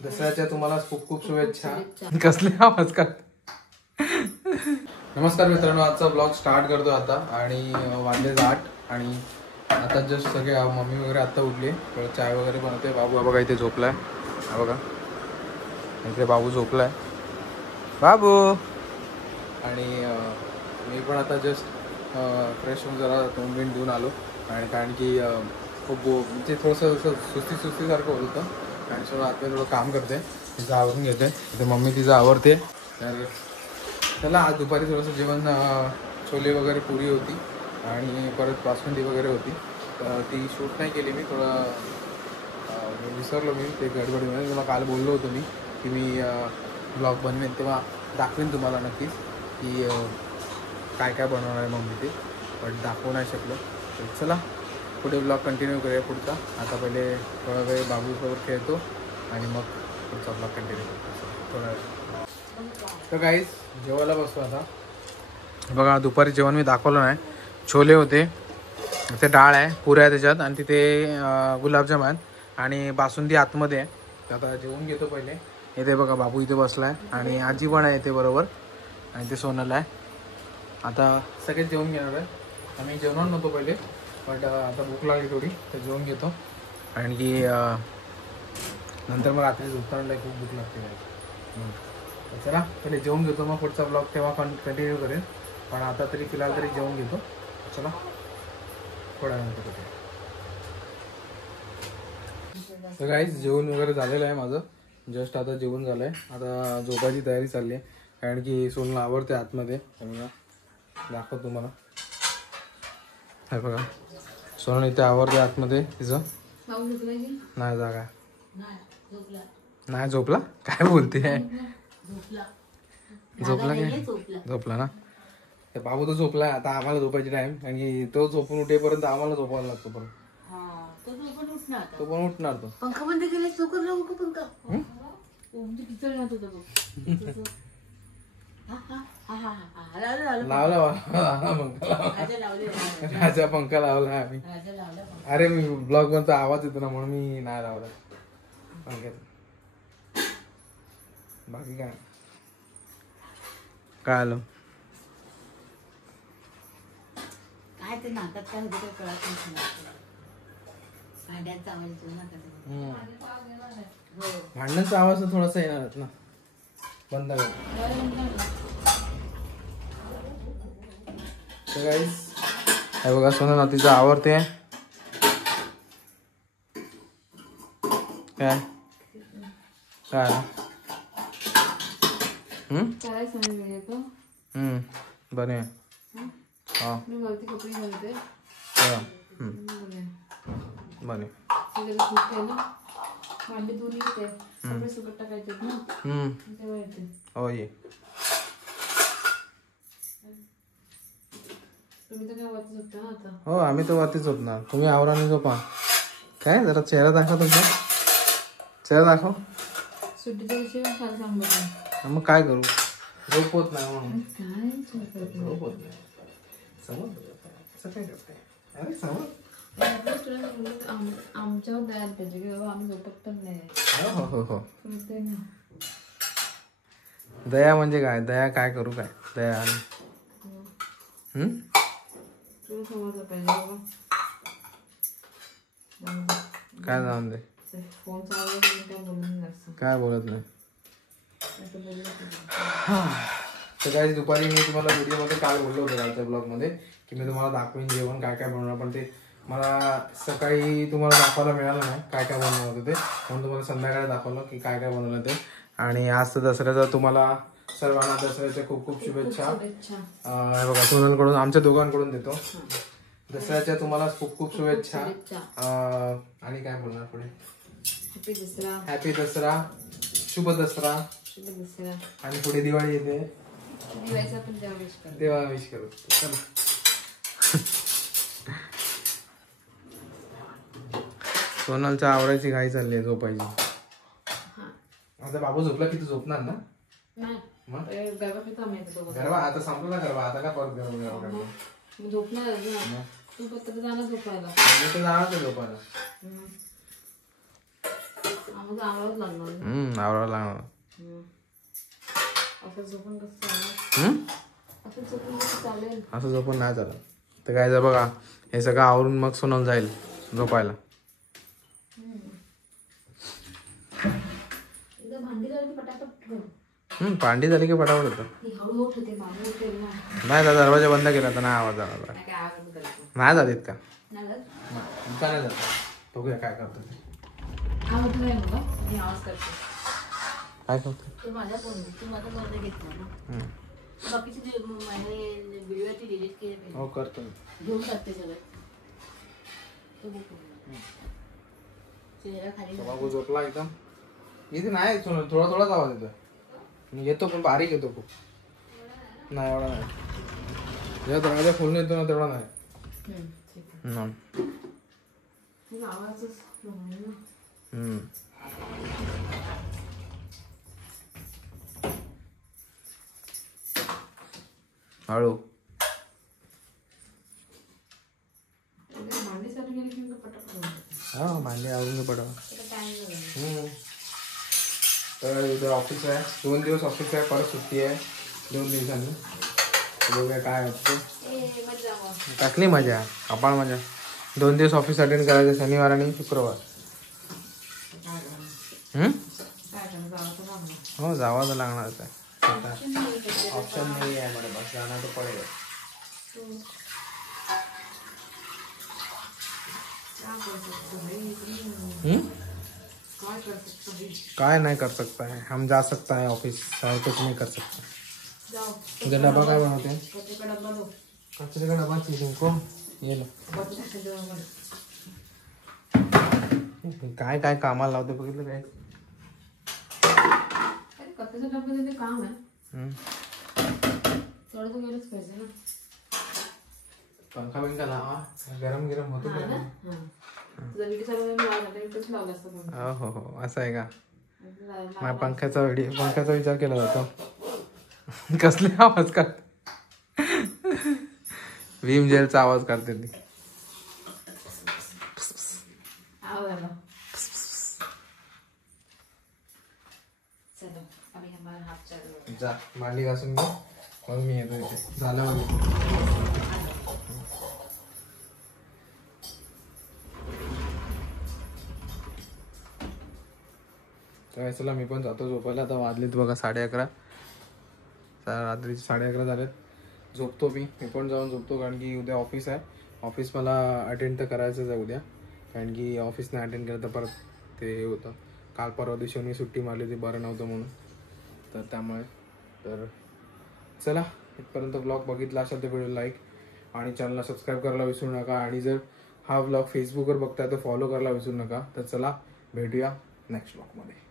दसऱ्याच्या तुम्हाला खूप खूप शुभेच्छा. कसले आवाज का. नमस्कार मित्रांनो, आजचा ब्लॉग स्टार्ट करतो आता. आणि वाजले 8 आणि आता जस्ट सगळे मम्मी वगैरे आता उठले. चाय वगैरे बनवते. बाबू बघा इथे झोपलाय. हा बघा इथे बाबू झोपलाय. बाबू. आणि मी पण आता जस्ट फ्रेश होऊन जरा तोंड बिंड देऊन आलो. आणि कारण की खूप म्हणजे थोडंसं सुस्तीसारखं होत होतं. आणि थोडं आता थोडं काम करते. तिचं आवरून घेते. तिथे मम्मी तिचं आवरते. तर चला आज दुपारी थोडंसं जेवण छोले वगैरे पुरी होती आणि परत बासुंदी वगैरे होती. तर ती शूट नाही केली मी. थोडं विसरलो मी ते गडबडीमध्ये. तुम्हाला काल बोललो होतो मी की मी ब्लॉग बनवेन तेव्हा दाखवेन तुम्हाला नक्कीच की काय काय बनवणार आहे मम्मी ते. पण दाखवू नाही शकलो. तर चला पुढे ब्लॉग कंटिन्यू करूया पुढचा. आता पहिले थोडा वेळ बाबूसोबत खेळतो आणि मग पुढचा ब्लॉग कंटिन्यू करतो थोडा वेळ. तर गाईस जेवायला बसतो आता. बघा दुपारी जेवण मी दाखवलं नाही. छोले होते, ते डाळ आहे, पुऱ्या त्याच्यात आणि तिथे गुलाबजाम आहेत आणि बासुंदी आतमध्ये आहे. आता जेवून घेतो पहिले. इथे बघा बाबू इथे बसला आहे आणि आजी पण आहे इथे बरोबर आणि ते सोनल आहे. आता सगळेच जेवून घेणार आहे. आम्ही जेवणार नव्हतो पहिले बट आता भूक लागली थोडी तर जेवून घेतो. आणि की नंतर मग रात्री झोपताना खूप भूक लागते. चला पहिले जेवून घेतो, मग पुढचा ब्लॉग तेव्हा कंटिन्यू करेन. पण आता तरी फिलहाल तरी जेवून घेतो. चला थोड्या नंतर. तर गाईस जेवण वगैरे झालेलं आहे माझं. जस्ट आता जेवण झालं आहे. आता झोपायची तयारी चालली आहे कारण की सोनला आवडते आतमध्ये. दाखव तुम्हाला. हे बघा सोनल इथे आवडते आतमध्ये. तिचं नाही जागा नाही. झोपला काय बोलते. झोपला काय. झोपला ना. ते बाबू तर झोपला. आता आम्हाला झोपायची टाइम आणि तो झोपून उठेपर्यंत आम्हाला झोपायला लागतो. परत तो पण उठणार. तो पंखा बंद केला. पंखा लावला राजा पंखा लावला आम्ही. अरे मी ब्लॉग बनतो आवाज येतो ना म्हणून मी नाही लावला पंख्यात. बाकी काय आलं काय ते नाकात काय होतं ते कळत नाही. भांड्याचा आवाज येतो ना. भांडणाचा आवाज तर थोडासा येणार ना. बंद कर. हे बघा सोनल तिचं आवडते. काय काय बरे. हा बरे. हो ये. हो आम्ही तर वरतीच झोपणार. तुम्ही आवराने झोपा. काय जरा चेहरा दाखवा तुमचा. चेहरा दाखव. मग काय करू. झोप होत नाही म्हणून. झोप होत नाही. आमच्यावर द्यायला पाहिजे की बाबा आम्ही झोपत पण नाही. हो दया म्हणजे काय. दया काय करू काय. दया आणि काय जाऊन दे. काय बोलत नाही. तर काही दुपारी मी तुम्हाला व्हिडिओमध्ये काल बोललो होतो कालच्या ब्लॉगमध्ये की मी तुम्हाला दाखवीन जेवण काय काय बनवणार. पण ते मला सकाळी तुम्हाला दाखवायला मिळालं नाही काय काय बनवलं होतं ते. म्हणून तुम्हाला संध्याकाळी दाखवलं की काय काय बनवलं ते. आणि आज तर दसऱ्याचा तुम्हाला सर्वांना दसऱ्याच्या खूप खूप शुभेच्छा. हे बघा सोनलकडून आमच्या दोघांकडून देतो. दसऱ्याच्या तुम्हाला खूप खूप शुभेच्छा. आणि काय बोलणार पुढे. हॅपी दसरा. शुभ दसरा. आणि पुढे दिवाळी येते. तेव्हा विश करू. सोनलच्या आवडायची घाई चालली आहे झोपायची. आता बाबू झोपला की तू झोपणार ना. गरबा आता संपला ना. गरबा आता का परत गरबा झोपणार. तू जाणार झोपायला. जाणार झोपायला. आवरावंच लागणार. आवरावं लागणार. असं झोपून कसं चालेल? असं झोपून नाही झालं तर काय, जर बघा हे सगळं आवरून मग सोनल जाईल झोपायला. भांडी झाली की फटाफट होतं. नाही दादा दरवाजा बंद केला तर नाही आवाज आला. नाही जात इतका इतका नाही जात. बघूया काय करतो ते. काय करतो हो करतो घेऊन टाकते सगळं. चेहरा खाली बाबू झोपला एकदम. इथे नाही थोडा थोडाच आवाज येतो. येतो पण बारीक येतो खूप. नाही एवढा नाही. जेव्हा दरवाजा खोलून येतो ना तेवढा नाही. हळू हा भांडी आवरून पडा. तर उद्या ऑफिस आहे. 2 दिवस ऑफिस आहे, परत सुट्टी आहे 2 दिवसांनी. बघूया काय होतं. कसली मजा कपाळ मजा. 2 दिवस ऑफिस अटेंड करायचं, शनिवार आणि शुक्रवार. हो जावं तर लागणारच आहे. ऑप्शन नाही आहे मला, बस जाणार तर पडेल. काय नाही कर सकता है, हम जा सकता है ऑफिस, कुछ नहीं कर सकता. तुझा डबा काय बनवते? कचरे का डबा चाहिए तुमको? ये लो. काय काय कामाला लावते बघितलं काय? कचऱ्याचा डबा ते काम आहे. थोडं तर गेलंच पाहिजे ना. पंखा बिंखा लावा, गरम गरम होतो. हो हो असं आहे का? माझ्या पंख्याचा विचार केला जातो. कसले आवाज काढते? भीम जेलचा आवाज काढते ती. जा भांडी घासून घे, मग मी येतो इथे. झालं मग तर चला मी पण जातो झोपायला. आता वाजलेत बघा 11:30. रात्रीचे 11:30 झालेत. झोपतो मी पण जाऊन झोपतो, कारण की उद्या ऑफिस आहे. ऑफिस मला अटेंड तर करायचंच आहे उद्या, कारण की ऑफिसने अटेंड केलं तर परत ते हे होतं. काल परवा दिवशी मी सुट्टी मारली होती, बरं नव्हतं म्हणून. तर त्यामुळे तर चला, इथपर्यंत ब्लॉग बघितला असेल तर व्हिडिओ लाईक आणि चॅनलला सबस्क्राईब करायला विसरू नका. आणि जर हा ब्लॉग फेसबुकवर बघताय तर फॉलो करायला विसरू नका. तर चला भेटूया नेक्स्ट ब्लॉगमध्ये.